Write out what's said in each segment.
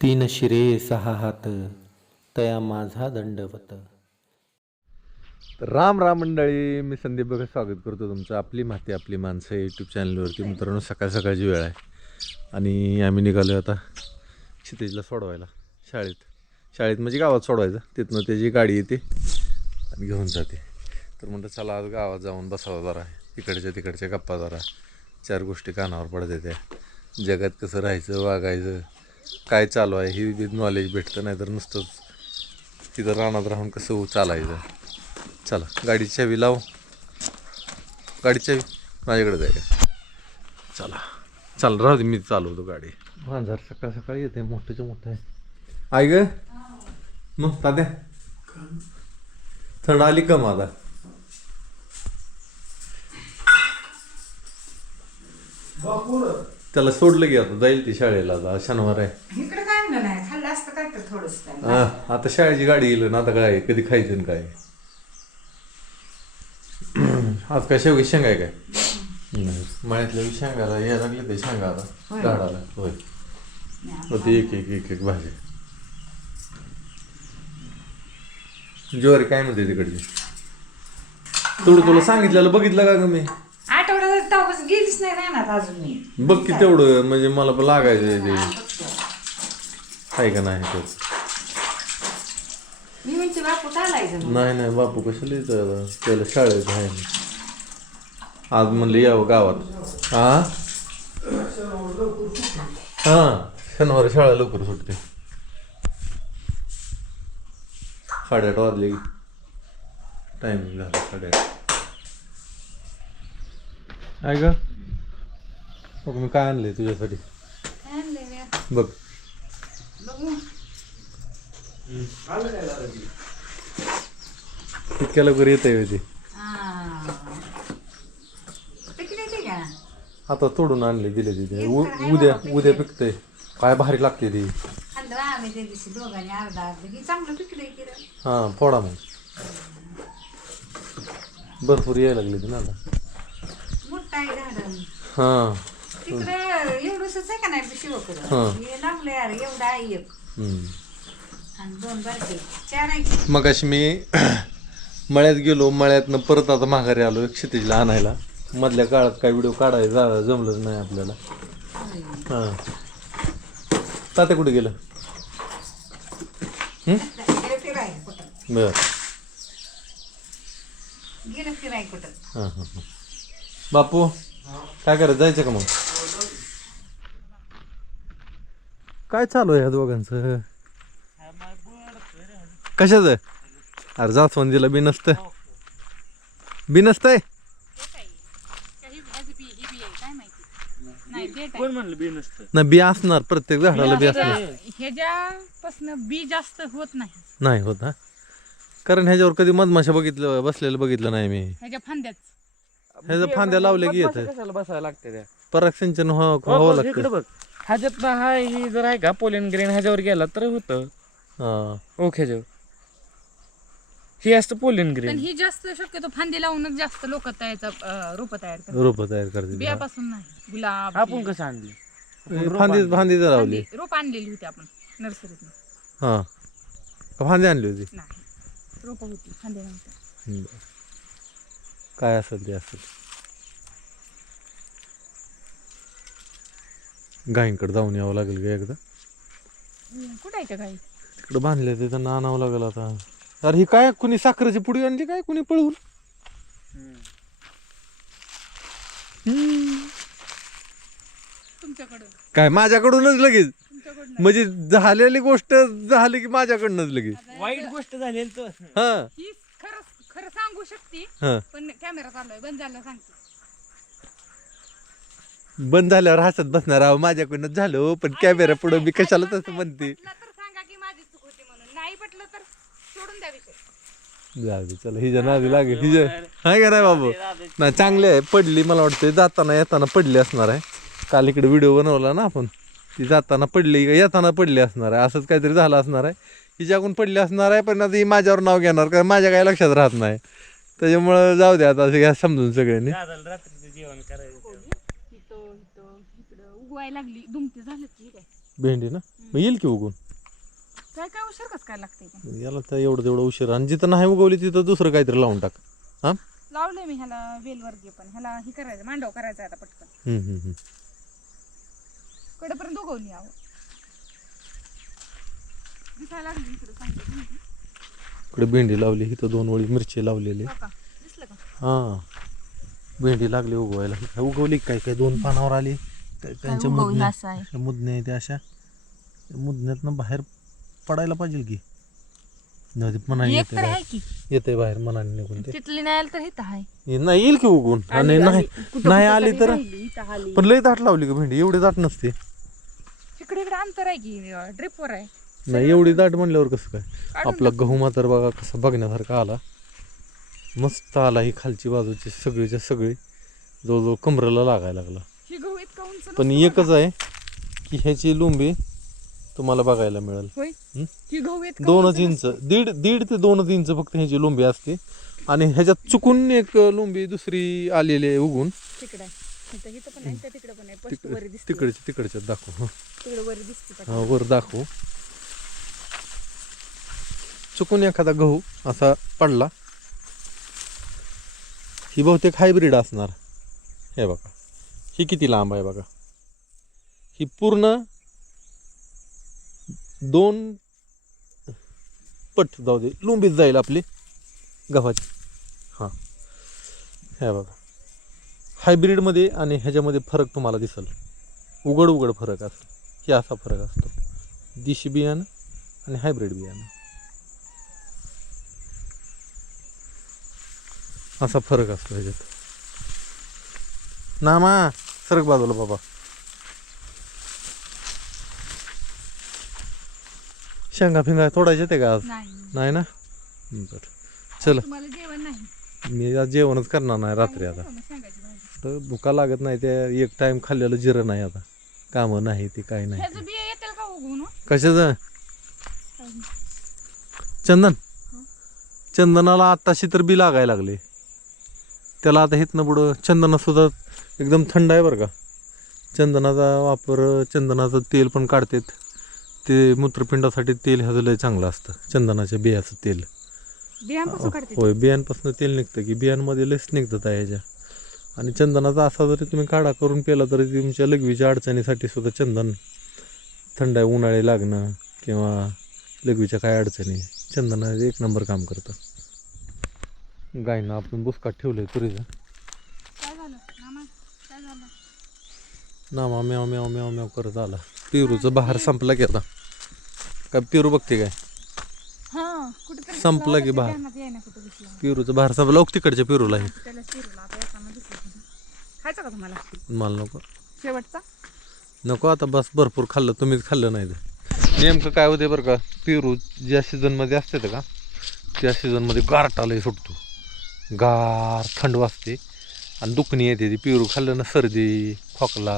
तीन शिरे सहा हात तया माझा दंडवत. राम राम मंडळी, मी संदीप बघा स्वागत करतो तुमचं आपली माती आपली माणसं यूट्यूब चॅनलवरती. मित्रांनो, सकाळ सकाळची वेळ आहे आणि आम्ही निघालो आता क्षितिजला सोडवायला शाळेत म्हणजे गावात सोडवायचं. तिथनं त्याची गाडी येते आणि घेऊन जाते. तर म्हणतं चला आज गावात जाऊन बसावं जरा, तिकडच्या गप्पा जरा, चार गोष्टी कानावर पडत त्या जगात कसं राहायचं वागायचं काय चालू आहे ही बी नॉलेज भेटतं. नाहीतर नुसतंच तिथं रानात राहून कसं चालायचं. चला गाडीची चावी लाव, गाडीची चावी माझ्याकडे जाय. चल राहू दे, मी चालवतो गाडी. मांजर सकाळ सकाळी येते, मोठंच्या मोठं आहे. आई ग मग तात्या थंड आली का माझा? त्याला सोडलं की आता जाईल ती शाळेला, आता शनिवार आहे. इकडे काय नाही खाल्लं असतं काय तर थोडस. आता शाळेची गाडी येईल ना, आता काय कधी खायचं ना काय. आज काय शेवगी शेंगा आहे काय? मळ्यातल्या शेंगाला यायला लागले ते शेंगा आता झाडाला. होय होती एक भाजी. ज्वारी काय म्हणते तिकडची? तेवढं तुला सांगितलेलं बघितलं का ग मी? आठवड्यात तापच गेलीच नाही राहणार अजून मी. बघ की तेवढं, म्हणजे मला पण लागायचं ते आहे का नाही. तर मी म्हणते बापू चालायचं. नाही बापू कशाला येतं, त्याला शाळेत आहे. आज म्हणलं यावं गावात. हा शनिवारी शाळा लवकर सुटते. 8:30 वाजले, टायमिंग झाला 8:30. आहे का बघ मी काय आणलंय तुझ्यासाठी. बघ इतक्या लवकर येत आहे ते. आता तोडून आणले, दिले तिथे. उद्या पिकतंय. काय भारी लागते ती. हा फोडा मग, भरपूर यायला लागली ती ना आता. हा एवढंच आहे का नाही लागलं यार, एवढा आहे आणि 2 बारके 4 आहे. मग अशी मी मळ्यात गेलो, मळ्यातनं परत आता माघारी आलो क्षितिजला आणायला. मधल्या काळात काय व्हिडिओ काढायला जमलंच नाही आपल्याला. हां तात्या कुठे गेलं? बर गेलं फिराय कुठं. हां बापू काय करायचं, जायचं का मग? काय चालू आहे ह्या दोघांचं? कशाचं? अरे जास्वंदीला बी नसतंय. नाही बी असणार, प्रत्येक झाडाला बी असणार. ह्याच्यापासून बी जास्त होत नाही होत हा, कारण ह्याच्यावर कधी मधमाशा बघितलं नाही मी. ह्याच्या फांद्या लावल्या की येतं. कशाला बसायला लागते त्या परागसिंचन व्हावं लागतं. इकडे बघ, ह्याच्यात हा ही जर आहे का पोलेन ग्रेन ह्याच्यावर गेला तर होतं. ओख्याच्यावर ही असतं पोलेन पण ग्रेन. ही जास्त शक्यतो फांदी लावूनच जास्त लोक रोप तयार करतात. रोप तयार करते. बियापासून नाही. गुलाब आपण कसं आणले? फांदी लावली. रोप आणलेली होती आपण नर्सरीत. हा फांदी आणली होती. नाही रोप होती, फांदी नव्हती. काय असेल ते असेल. गायींकडे जाऊन यावं लागेल का एकदा. कुठे आहे त्या गाई? तिकडे बांधले ते, त्यांना आणावं लागेल आता. अरे ही काय कुणी साखरेची पुडी आणली काय, कुणी पळवून? तुमच्याकडं काय माझ्याकडूनच लगेच? म्हणजे झालेली गोष्ट झाली की माझ्याकडूनच लगेच. वाईट गोष्ट झाली तर हा ही खरं सांगू शकते, हा पण कॅमेरा चालू आहे, बंद झाला सांगते. बंद झाल्यावर हसत बसणार आहो, माझ्याकडूनच झालं. पण कॅमेरा पुढे मी कशाला तसं म्हणते. पटलं तर सांगा की माझी चूक होती म्हणून, नाही पटलं तर सोडून द्या विषय. जाऊ दे चला, हिच्या नादी लागेल. हिच्या हाय का नाही बाबू? नाही चांगली आहे. पडली मला वाटतं, जाताना येताना पडली असणार आहे. काल इकडे व्हिडिओ बनवला ना आपण, ती जाताना पडली का येताना पडली असणार आहे. असंच काहीतरी झालं असणार आहे. हिच्याकडून पडली असणार आहे, पण आता ही माझ्यावर नाव घेणार, कारण माझ्या काही लक्षात राहत नाही. त्याच्यामुळं जाऊ द्या आता, घ्या समजून सगळ्यांनी. रात्रीचं जेवण करायचं. उगवायला लागली दुमती झालं की काय भेंडी ना. मग येईल की उगून. काय काय उशीर कसं काय लागते काय? याला तर एवढं तेवढं उशीर, आणि जिथं नाही उगवली तिथं दुसरं काहीतरी लावून टाक. हां लावलंय मी ह्याला वेलवर्गीय, पण ह्याला हे करायचं, मांडव करायचं आता पटकन. कडेपर्यंत उगवली आहो. दिसायला लागली इकडे सांगते. इकडे भेंडी लावली, इथं 2 ओळी मिरची लावलेली. हो का? दिसलं का? हां भेंडी लागली उगवायला. काय उगवली काय काय 2 पानावर आली. त्यांच्या मुदण्या असं आहे. मुदण्या आहेत अशा, मुदण्यातनं बाहेर पडायला पाहिजे की. नदी मनाने एक तर आहे की येते बाहेर मनाने निघून ते. तिथली नाही आलं तर इथं आहे. नाही येईल की उगवून. आणि नाही आली तर इथं आली. पण लय दाट लावली का भेंडी, एवढी दाट नसते. इकडे इकडे अंतर आहे की ड्रिपवर आहे. नाही एवढी दाट म्हणल्यावर कसं काय. आपला गहू मात्र बघा कसा बघण्यासारखा आला, मस्त आला. ही खालची बाजूची सगळीच्या सगळी जवळजवळ कमरेला लागायला लागला. ही गहू इतका उंच पण नसतो एकच आहे की ह्याची लुंबी तुम्हाला बघायला मिळेल. होय. हं? ही गहू इतका 2 इंच, दीड ते 2 इंच फक्त ह्याची लुंबी असते. आणि ह्याच्यात चुकून एक लुंबी दुसरी आलेली आहे उगून. तिकडे आहे. इथं पण आहे, त्या तिकडे पण आहे. स्पष्ट वरी दिसते. तिकडच्यात दाखवू. तिकडे वरी दिसते. वर दाखवू. चुकून एखादा गहू असा पडला. ही बहुतेक हायब्रिड असणार. हे बघा ही किती लांब आहे बघा. ही पूर्ण 2 पट जाऊ दे लुंबीच जाईल आपली गव्हाची. हां हे बघा हायब्रिडमध्ये आणि ह्याच्यामध्ये फरक तुम्हाला दिसेल. उघड फरक असतो. हे असा फरक असतो. देशी बियाणं आणि हायब्रिड बियाणं असा फरक असतो ह्याच्यात. नामा सरक बाजूला बाबा. शेंगा फिंगा तोडायचे ते का आज? नाही ना. बरं चला, तुम्हाला जेवण नाही. मी आज जेवणच करणार नाही रात्री. आता शेंगाची भाजी. तर भुका लागत नाही. त्या एक टाइम खाल्लेलं जिरं नाही. आता कामं नाही ती काय नाही. ह्याचं बिया येतील का उगवून? कशाचं चंदन? चंदनाला आत्ताशी तर बी लागायला लागले. त्याला आता हितनं पुढं चंदनासुद्धा एकदम थंड आहे बरं का. चंदनाचा वापर, चंदनाचं तेल पण काढतात ते. मूत्रपिंडासाठी तेल ह्याचं लय चांगलं असतं. चंदनाच्या बियाचं तेल. बियांपासून काढते. होय बियांपासून तेल निघतं की. बियांमध्ये लस निघतात आहे ह्याच्या. आणि चंदनाचा असा जरी तुम्ही काढा करून प्याला तरी तुमच्या लघवीच्या अडचणीसाठी सुद्धा चंदन थंड आहे. उन्हाळे लागणं किंवा लघवीच्या काय अडचणी, चंदनाचं 1 नंबर काम करतं. गायनं आपण बुसकाट ठेवलंय तुरीचं. काय झालं मामा? काय झालं? नामा म्याव म्याव म्याव म्याव करत आला. पेरूचं बहार संपला की आता. काय पेरू बघते काय? हा कुठेतरी संपला की बहार. कुठं दिसला. पेरूचं बहार संपला. तिकडच्या पेरूला आहे. त्याला चिरला आता येताना दिसला. खायचं का तुम्हाला? मला नको. शेवटचा नको आता बस. भरपूर खाल्लं. तुम्हीच खाल्लं नाही तर. नेमकं काय होते बरं का, पेरू ज्या सीझनमध्ये असते का त्या सीझनमध्ये गारटालाही सुटतो. गार थंड वाजते आणि दुखणी येते. ती पेरू खाल्लं ना सर्दी खोकला.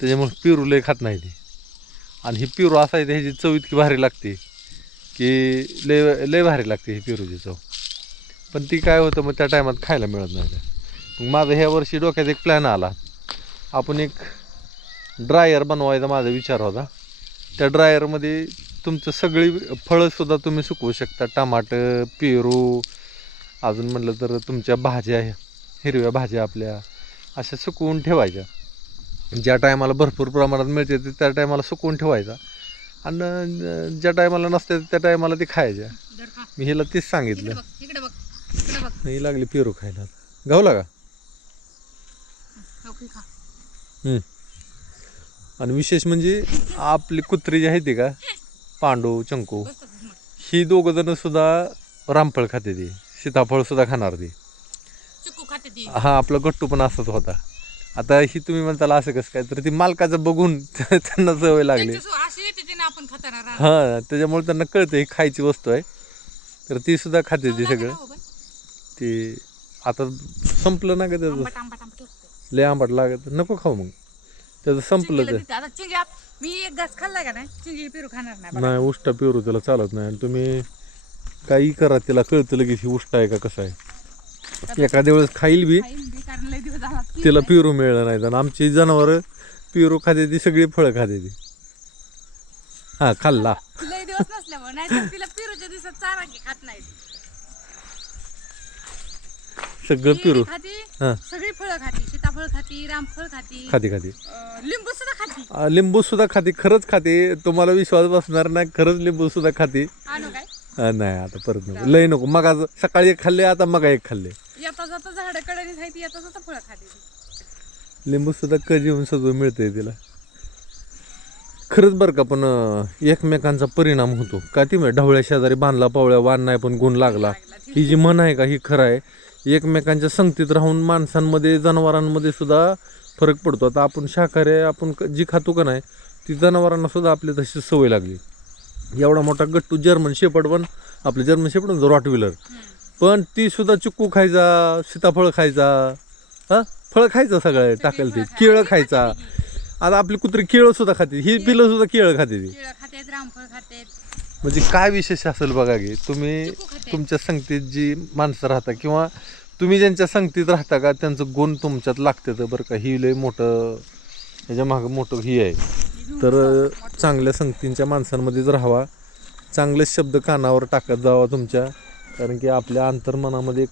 त्याच्यामुळे पेरू लय खात नाही ती. आणि ही पेरू असा आहे ह्याची चव इतकी भारी लागते की लय भारी लागते ही पेरूची चव. पण ती काय होतं मग त्या टायमात खायला मिळत नाही. मग माझं ह्या वर्षी डोक्यात एक प्लॅन आला. आपण एक ड्रायर बनवायचा माझा विचार होता. त्या ड्रायरमध्ये तुमचं सगळी फळंसुद्धा तुम्ही सुकवू शकता. टमाटर, पेरू, अजून म्हटलं तर तुमच्या भाज्या, हिरव्या भाज्या आपल्या अशा सुकवून ठेवायच्या. ज्या टायमाला भरपूर प्रमाणात मिळते त्या टायमाला सुकवून ठेवायचा. आणि ज्या टायमाला नसते त्या टायमाला ते खायच्या. मी हिला तेच सांगितलं. इकडे बघ, इकडे बघ. ही लागली पेरू खायला. गावला का? आणि विशेष म्हणजे आपली कुत्री जी आहे ती का पांडू चंकू, ही 2 जण सुद्धा रामफळ खाते. ती सीताफळ सुद्धा खाणार ती. हा आपला गट्टू पण असाच होता. आता ही तुम्ही म्हणताला असं कसं काय, तर ती मालकाचं बघून त्यांना सवय लागली. हा त्याच्यामुळे त्यांना कळतं ही खायची वस्तू आहे. तर ती सुद्धा खाते ती सगळं. ते आता संपलं ना का त्याचं. लय आंबट लागत नको खाऊ. मग त्याचं संपलं ते. मी एक घास खाल्ला का नाही, चिंगी पेरू खाणार नाही. नाही उष्टा पेरू त्याला चालत नाही. आणि तुम्ही काही करा त्याला कळतं लगेच ही उष्टा आहे का कसं आहे. एखाद्या वेळेस खाईल बी तिला पेरू मिळलं नाही. आणि आमची जनावरं पेरू खाते ती, सगळी फळं खाते ती. हा खाल्ला. लय दिवस नसल्यामुळे नाहीतर तिला पेरूच्या दिवसात चारा की खात नाही सगळं पिरू खाती हा सगळी फळं खाती सीताफळ खाती रामफळ खाती खाते खाते. लिंबू सुद्धा खाती लिंबू सुद्धा खाते, खरंच खाते. तुम्हाला विश्वास बसणार नाही, खरंच लिंबू सुद्धा खाते. आणू काय नाही आता परत नको, लय नको. मग आज सकाळी एक खाल्ले, आता मग एक खाल्ले. येता जाता झाडं कडेने खायती येता जाता फळं खाती लिंबू सुद्धा कधी येऊन सजवून मिळतंय तिला. खरंच बरं का, पण एकमेकांचा परिणाम होतो का ती ढवळ्या शेजारी बांधला पावळ्या वान नाही पण गुण लागला, ही जी म्हण आहे का ही खरं आहे. एकमेकांच्या संगतीत राहून माणसांमध्ये जनावरांमध्ये सुद्धा फरक पडतो. आता आपण शाकाहारी आहे, आपण जी खातो का नाही ती जनावरांना सुद्धा आपली तशी सवय लागली. एवढा मोठा गट्टू जर्मन शेपर्ड, पण आपले जर्मन शेपर्ड रॉटविलर, पण ती सुद्धा चिक्कू खायचा, सीताफळ खायचा, हा फळं खायचं सगळं टाकेल ते, केळं खायचा. आता आपली कुत्री केळं सुद्धा खाते, ही पिलं सुद्धा केळं खाते ती. केळं खातेत रामफळ खातेत म्हणजे काय विशेष असेल बघा की, तुम्ही तुमच्या संगतीत जी माणसं राहता किंवा तुम्ही ज्यांच्या संगतीत राहता का त्यांचं गुण तुमच्यात लागतं. तर बरं का, ही लय मोठं ह्याच्या मागं मोठं ही आहे. तर चांगल्या संगतींच्या माणसांमध्येच राहावा, चांगले शब्द कानावर टाकत जावा तुमच्या. कारण की आपल्या अंतर्मनामध्ये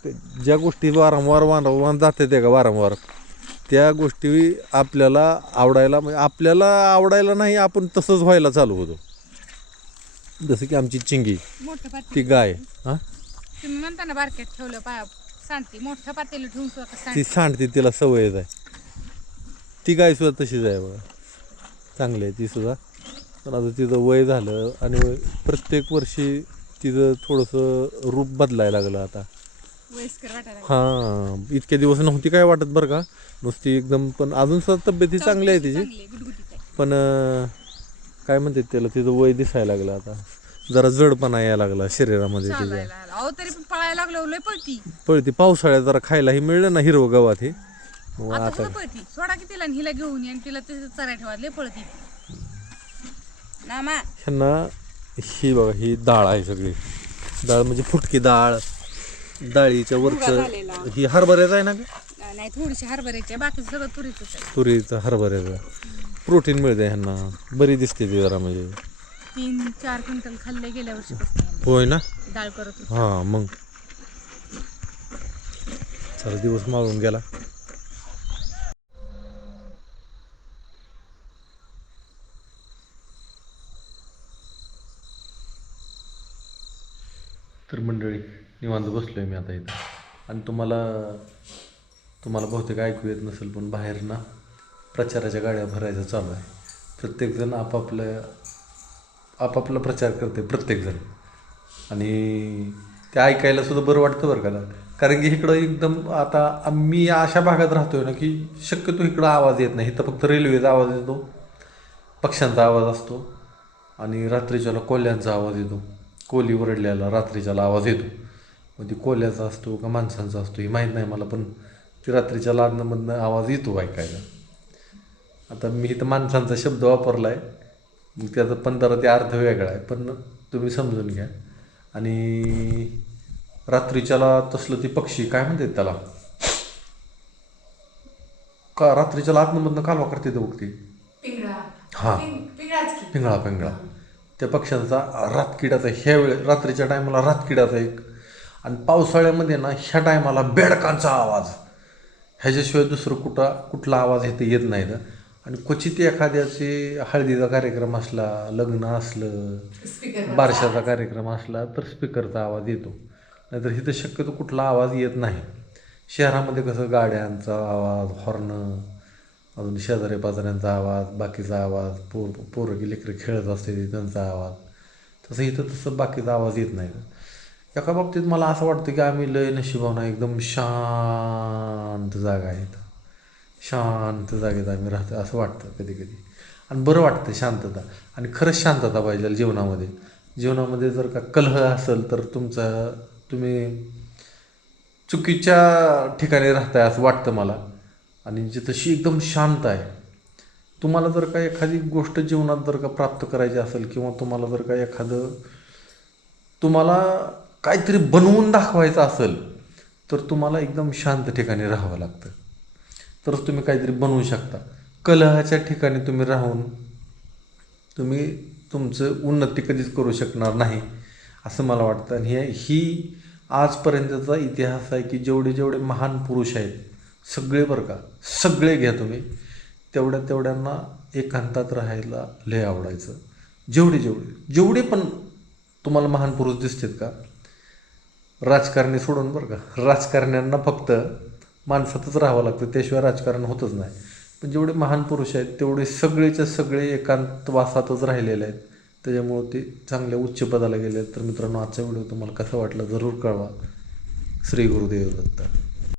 ज्या गोष्टी वारंवार जाते त्या का वारंवार त्या गोष्टी आपल्याला आवडायला, म्हणजे आपल्याला आवडायला नाही, आपण तसंच व्हायला चालू होतो. जसं की आमची चिंगी, मोठं पातेलं ती गाय, हा तुम्ही म्हणता ना बारक्यात ठेवलं सांगते मोठं पातेलं ठेवून सुद्धा ती सांडते, तिला सवयच आहे. ती गाय सुद्धा तशीच आहे बघा, चांगली आहे ती सुद्धा. पण आता तिचं वय झालं आणि प्रत्येक वर्षी तिचं थोडंसं रूप बदलायला लागलं आता. वयस्कर वाटायला हां, इतके दिवस नव्हती काय वाटत बरं का, नुसती एकदम. पण अजून सुद्धा तब्येती चांगली आहे तिची, चांगली गुटगुटीत आहे. पण काय म्हणतात त्याला, तिचं वय दिसायला लागलं आता, जरा जडपणा यायला लागला शरीरामध्ये तिच्या. चालायला आला. अहो तरी पण पळायला लागलो लय पळती पळती पावसाळ्यात जरा खायलाही मिळलं ना हिरवं गवात, हे मग आता आता सुद्धा पळती. सोडा की तिला आणि हिला घेऊन ये आणि तिला तसं चराय ठेवा लय पळती नामा. ह्यांना ही बघा, ही डाळ आहे सगळी. डाळ म्हणजे फुटकी डाळ, डाळीच्या वरचं ही हरभऱ्याचं आहे ना का, नाही थोडीशी हरभऱ्याची बाकी सगळं तुरीच तुरीचं हरभऱ्याचं. प्रोटीन मिळते ह्यांना, बरी दिसते ती जरा, म्हणजे 3-4 क्विंटल खाल्ले गेल्या वर्षी होय ना. डाळ करत होती. हां मग चला, दिवस माळून गेला. तर मंडळी, निवांत बसलोय मी आता इथं, आणि तुम्हाला बहुतेक ऐकू येत नसेल, पण बाहेर ना प्रचाराच्या गाड्या भरायचं चालू आहे. प्रत्येकजण आपापला प्रचार करते प्रत्येकजण, आणि ते ऐकायला सुद्धा बरं वाटतं बरं का. कारण की इकडं एकदम आता मी अशा भागात राहतोय ना की शक्यतो इकडं आवाज येत नाही. इथं फक्त रेल्वेचा आवाज येतो, पक्ष्यांचा आवाज असतो, आणि रात्रीच्याला कोल्ह्यांचा आवाज येतो. कोली ओरडल्याला रात्रीच्याला आवाज येतो. मग ती कोल्याचा असतो का माणसांचा असतो हे माहीत नाही मला, पण ती रात्रीच्या लादण्यामधनं आवाज येतो ऐकायला. आता मी इथं माणसांचा शब्द वापरला आहे, मग त्याचा पण जरा ते अर्थ वेगळा आहे, पण तुम्ही समजून घ्या. आणि रात्रीच्याला तसलं ती पक्षी काय म्हणतात त्याला, का रात्रीच्याला आतमधनं कालवा करते ते बघते, हां पिंगळा. त्या पक्ष्यांचा रातकिडाचा ह्या वेळे रात्रीच्या टायमाला रातकिडाचा एक, आणि पावसाळ्यामध्ये ना ह्या टायमाला बेडकांचा आवाज, ह्याच्याशिवाय दुसरं कुठला आवाज येत नाही तर. आणि क्वचित एखाद्याचे हळदीचा कार्यक्रम असला, लग्न असलं, बारशाचा कार्यक्रम असला तर स्पीकरचा आवाज येतो, नाहीतर इथं शक्यतो कुठला आवाज येत नाही. शहरामध्ये कसं गाड्यांचा आवाज, हॉर्न, अजून शेजारी पाजाऱ्यांचा आवाज, बाकीचा आवाज, पोरं लेकरं खेळत असते त्यांचा आवाज, तसं इथं तसं बाकीचा आवाज येत नाही. एका बाबतीत मला असं वाटतं की आम्ही लय नशिबानं एकदम शांत जागा आहे, इथं शांत जागेत आम्ही राहतो असं वाटतं कधी कधी, आणि बरं वाटतं शांतता. आणि खरंच शांतता पाहिजे जीवनामध्ये जर का कलह असेल तर तुम्ही चुकीच्या ठिकाणी राहताय असं वाटतं मला. आणि जिथंशी एकदम शांत आहे, तुम्हाला जर का एखादी गोष्ट जीवनात जर का प्राप्त करायची असेल, किंवा तुम्हाला जर का तुम्हाला काहीतरी बनवून दाखवायचं असेल, तर तुम्हाला एकदम शांत ठिकाणी राहावं लागतं, तरच तुम्ही काहीतरी बनवू शकता. कलहाच्या ठिकाणी तुम्ही राहून तुम्ही तुमचं उन्नती कधीच करू शकणार नाही असं मला वाटतं. आणि ही आजपर्यंतचा इतिहास आहे की जेवढे जेवढे महान पुरुष आहेत सगळे बरं का, सगळे घ्या तुम्ही, तेवढ्यांना एकांतात राहायला लय आवडायचं. जेवढे पण तुम्हाला महान पुरुष दिसतात का, राजकारणी सोडून बरं का, राजकारण्यांना फक्त माणसातच राहावं लागतं, त्याशिवाय राजकारण होतच नाही. पण जेवढे महान पुरुष आहेत तेवढे सगळेच्या सगळे एकांतवासातच राहिलेले आहेत, त्याच्यामुळं ते चांगल्या उच्च पदाला गेले आहेत. तर मित्रांनो, आजचा व्हिडिओ तुम्हाला कसा वाटला जरूर कळवा. श्री गुरुदेव दत्त.